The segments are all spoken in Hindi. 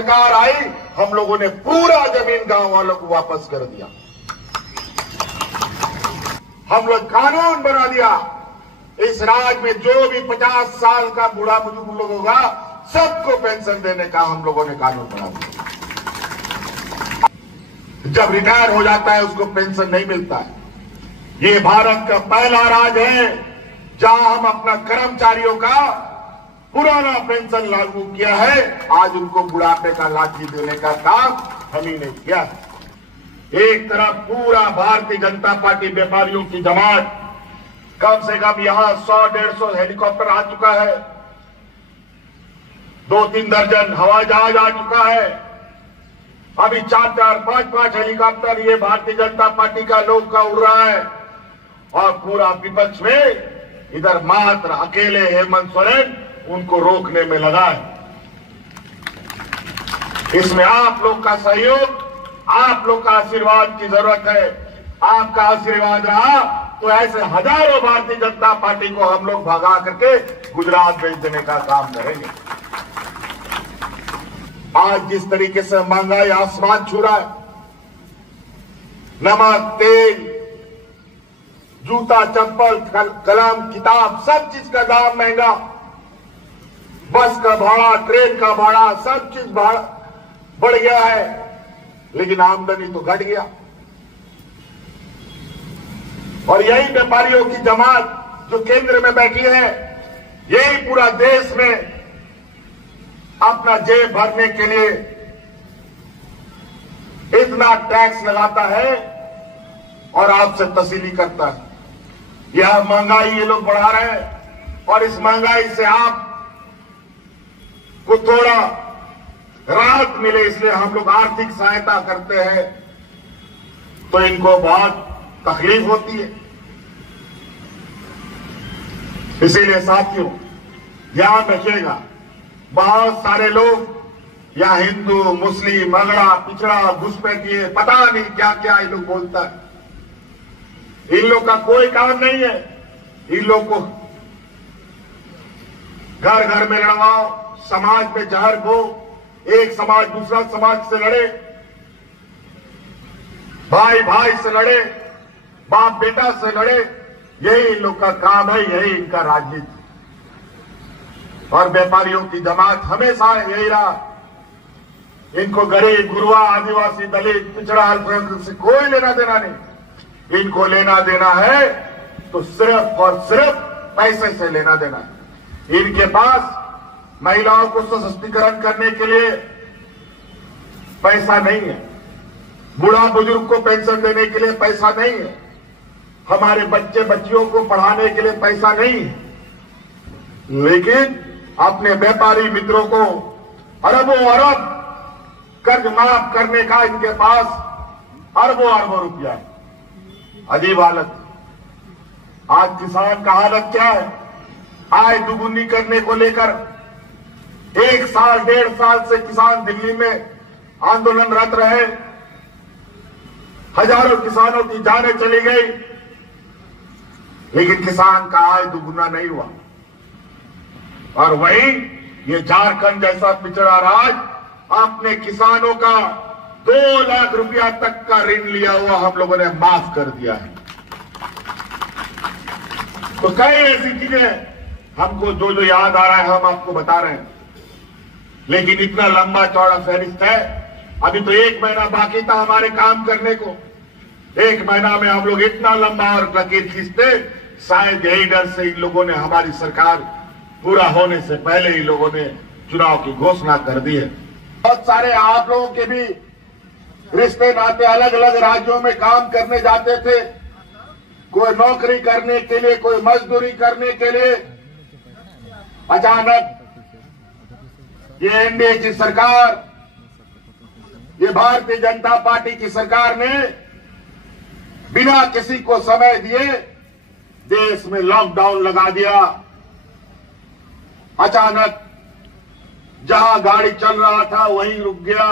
सरकार आई, हम लोगों ने पूरा जमीन गांव वालों को वापस कर दिया। हम लोग कानून बना दिया, इस राज्य में जो भी 50 साल का बूढ़ा बुजुर्ग लोग होगा सबको पेंशन देने का हम लोगों ने कानून बना दिया। जब रिटायर हो जाता है उसको पेंशन नहीं मिलता है। ये भारत का पहला राज्य है जहां हम अपना कर्मचारियों का पुराना पेंशन लागू किया है। आज उनको बुढ़ापे का लाठी देने का काम हम ही ने किया। एक तरफ पूरा भारतीय जनता पार्टी व्यापारियों की जमात, कम से कम यहां 100-150 हेलीकॉप्टर आ चुका है, 2-3 दर्जन हवाई जहाज आ चुका है, अभी 4-4, 5-5 हेलीकॉप्टर ये भारतीय जनता पार्टी का लोग का उड़ रहा है। और पूरा विपक्ष में इधर मात्र अकेले हेमंत सोरेन उनको रोकने में लगा है। इसमें आप लोग का सहयोग, आप लोग का आशीर्वाद की जरूरत है। आपका आशीर्वाद रहा तो ऐसे हजारों भारतीय जनता पार्टी को हम लोग भगा करके गुजरात भेज देने का काम करेंगे। आज जिस तरीके से महंगाई आसमान छू रहा है, नमक, तेल, जूता, चप्पल, कलम, किताब, सब चीज का दाम महंगा, बस का भाड़ा, ट्रेन का भाड़ा, सब चीज भाड़ा बढ़ गया है, लेकिन आमदनी तो घट गया। और यही व्यापारियों की जमात जो केंद्र में बैठी है, यही पूरा देश में अपना जेब भरने के लिए इतना टैक्स लगाता है और आपसे तसीली करता है। यह महंगाई ये लोग बढ़ा रहे हैं और इस महंगाई से आप को थोड़ा राहत मिले इसलिए हम लोग आर्थिक सहायता करते हैं, तो इनको बहुत तकलीफ होती है। इसीलिए साथियों ध्यान रखिएगा, बहुत सारे लोग या हिंदू, मुस्लिम, अगड़ा, पिछड़ा, घुसपैठिए, पता नहीं क्या क्या ये लोग बोलता है। इन लोग का कोई काम नहीं है। इन लोग को घर घर में लड़वाओ, समाज में जहर बो, एक समाज दूसरा समाज से लड़े, भाई भाई से लड़े, बाप बेटा से लड़े, यही इन लोग का काम है, यही इनका राजनीति। और व्यापारियों की जमात हमेशा यही रहा, इनको गरीब, गुरुआ, आदिवासी, दलित, पिछड़ा, अल्पसंख्यक से कोई लेना देना नहीं। इनको लेना देना है तो सिर्फ और सिर्फ पैसे से लेना देना है। इनके पास महिलाओं को सशक्तिकरण करने के लिए पैसा नहीं है, बूढ़ा बुजुर्ग को पेंशन देने के लिए पैसा नहीं है, हमारे बच्चे बच्चियों को पढ़ाने के लिए पैसा नहीं है, लेकिन अपने व्यापारी मित्रों को अरबों अरब कर्ज माफ करने का इनके पास अरबों अरबों रुपया है। अजीब हालत। आज किसान का हालत क्या है? आय दुगुनी करने को लेकर 1 साल 1.5 साल से किसान दिल्ली में आंदोलनरत रहे, हजारों किसानों की जानें चली गई, लेकिन किसान का आय दुगुना नहीं हुआ। और वहीं ये झारखंड जैसा पिछड़ा राज्य अपने किसानों का 2 लाख रुपया तक का ऋण लिया हुआ हम लोगों ने माफ कर दिया है। तो कई ऐसी चीजें हमको जो जो याद आ रहा है हम आपको बता रहे हैं, लेकिन इतना लंबा चौड़ा फहरिस्त है। अभी तो 1 महीना बाकी था हमारे काम करने को। 1 महीना में हम लोग इतना लंबा और लकीर खींचते, शायद यही डर से इन लोगों ने हमारी सरकार पूरा होने से पहले ही लोगों ने चुनाव की घोषणा कर दी है। बहुत सारे आप लोगों के भी रिश्ते नाते अलग अलग राज्यों में काम करने जाते थे, कोई नौकरी करने के लिए, कोई मजदूरी करने के लिए। अचानक ये एनडीए की सरकार, ये भारतीय जनता पार्टी की सरकार ने बिना किसी को समय दिए देश में लॉकडाउन लगा दिया। अचानक जहां गाड़ी चल रहा था वहीं रुक गया,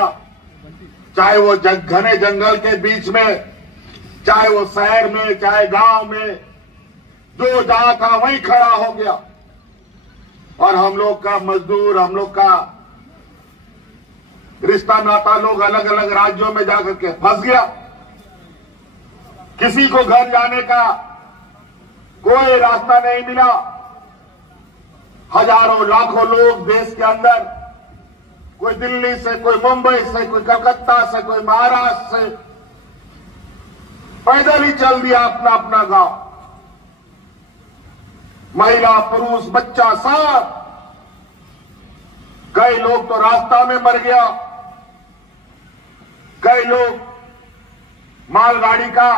चाहे वो घने जंगल के बीच में, चाहे वो शहर में, चाहे गांव में, जो जहां था वहीं खड़ा हो गया। और हम लोग का मजदूर, हम लोग का रिश्ता नाता लोग अलग अलग राज्यों में जाकर के फंस गया। किसी को घर जाने का कोई रास्ता नहीं मिला। हजारों लाखों लोग देश के अंदर, कोई दिल्ली से, कोई मुंबई से, कोई कलकत्ता से, कोई महाराष्ट्र से पैदल ही चल दिया अपना अपना गांव। महिला, पुरुष, बच्चा सब। कई लोग तो रास्ता में मर गया, कई लोग मालगाड़ी का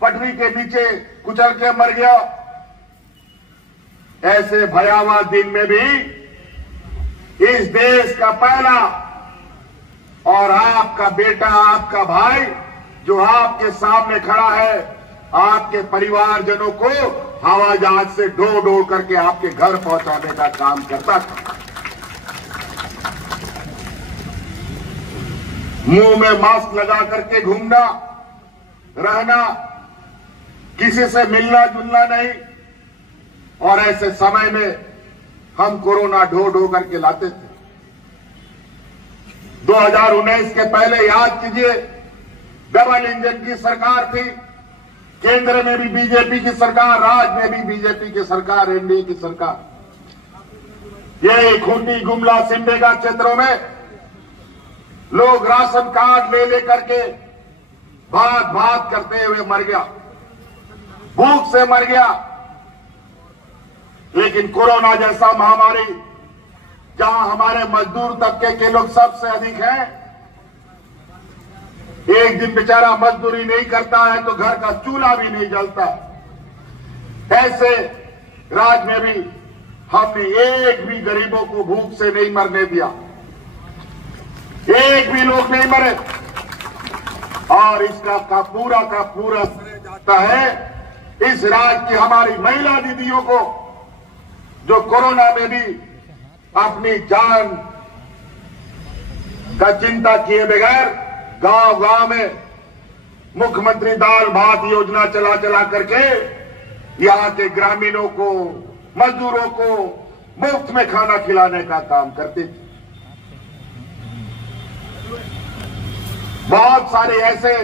पटरी के नीचे कुचल के मर गया। ऐसे भयावह दिन में भी इस देश का पहला और आपका बेटा, आपका भाई जो आपके सामने खड़ा है, आपके परिवारजनों को हवाई जहाज से ढो ढो करके आपके घर पहुंचाने का काम करता था। मुंह में मास्क लगा करके घूमना, रहना, किसी से मिलना जुलना नहीं। और ऐसे समय में हम कोरोना ढो ढो करके लाते थे। 2019 के पहले याद कीजिए, डबल इंजन की सरकार थी। केंद्र में भी बीजेपी की सरकार, राज्य में भी बीजेपी की सरकार, एनडीए की सरकार। यही खूंटी, गुमला, सिमडेगा क्षेत्रों में लोग राशन कार्ड ले लेकर के भाग भाग करते हुए मर गया, भूख से मर गया। लेकिन कोरोना जैसा महामारी, जहां हमारे मजदूर तबके के लोग सबसे अधिक हैं, एक दिन बेचारा मजदूरी नहीं करता है तो घर का चूल्हा भी नहीं जलता। ऐसे राज्य में भी हमने एक भी गरीबों को भूख से नहीं मरने दिया, एक भी लोग नहीं मरे। और इसका पूरा श्रेय जाता है इस राज्य की हमारी महिला दीदियों को, जो कोरोना में भी अपनी जान का चिंता किए बगैर गांव गांव में मुख्यमंत्री दाल भात योजना चला चला करके यहां के ग्रामीणों को, मजदूरों को मुफ्त में खाना खिलाने का काम करती थी। बहुत सारे ऐसे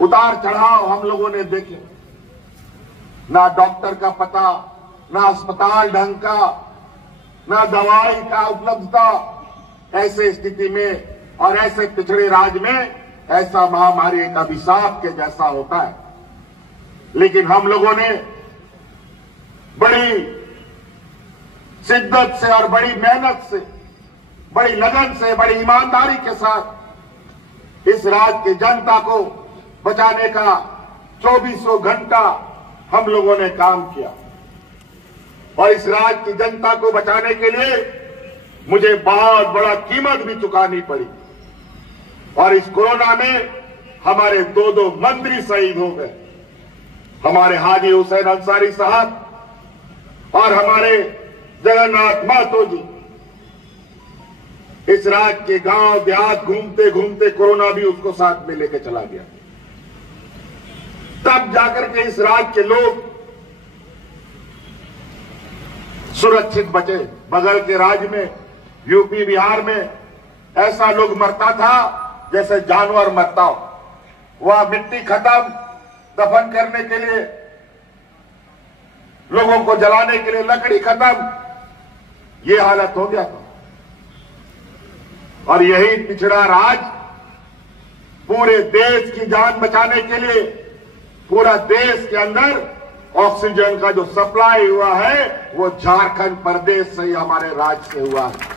उतार चढ़ाव हम लोगों ने देखे। ना डॉक्टर का पता, ना अस्पताल ढंग का, ना दवाई का उपलब्धता। ऐसे स्थिति में और ऐसे पिछड़े राज्य में ऐसा महामारी एक अभिशाप के जैसा होता है। लेकिन हम लोगों ने बड़ी शिद्दत से और बड़ी मेहनत से, बड़ी लगन से, बड़ी ईमानदारी के साथ इस राज्य की जनता को बचाने का 2400 घंटा हम लोगों ने काम किया। और इस राज्य की जनता को बचाने के लिए मुझे बहुत बड़ा कीमत भी चुकानी पड़ी। और इस कोरोना में हमारे दो मंत्री शहीद हो गए, हमारे हाजी हुसैन अंसारी साहब और हमारे जगन्नाथ महतो जी। इस राज्य के गांव देहात घूमते घूमते कोरोना भी उसको साथ में लेके चला गया। तब जाकर के इस राज्य के लोग सुरक्षित बचे। बगल के राज्य में, यूपी बिहार में ऐसा लोग मरता था जैसे जानवर मरता हो। वह मिट्टी खत्म, दफन करने के लिए, लोगों को जलाने के लिए लकड़ी खत्म, ये हालत हो गया था। और यही पिछड़ा राज्य पूरे देश की जान बचाने के लिए पूरा देश के अंदर ऑक्सीजन का जो सप्लाई हुआ है वो झारखंड प्रदेश से ही हमारे राज्य से हुआ है।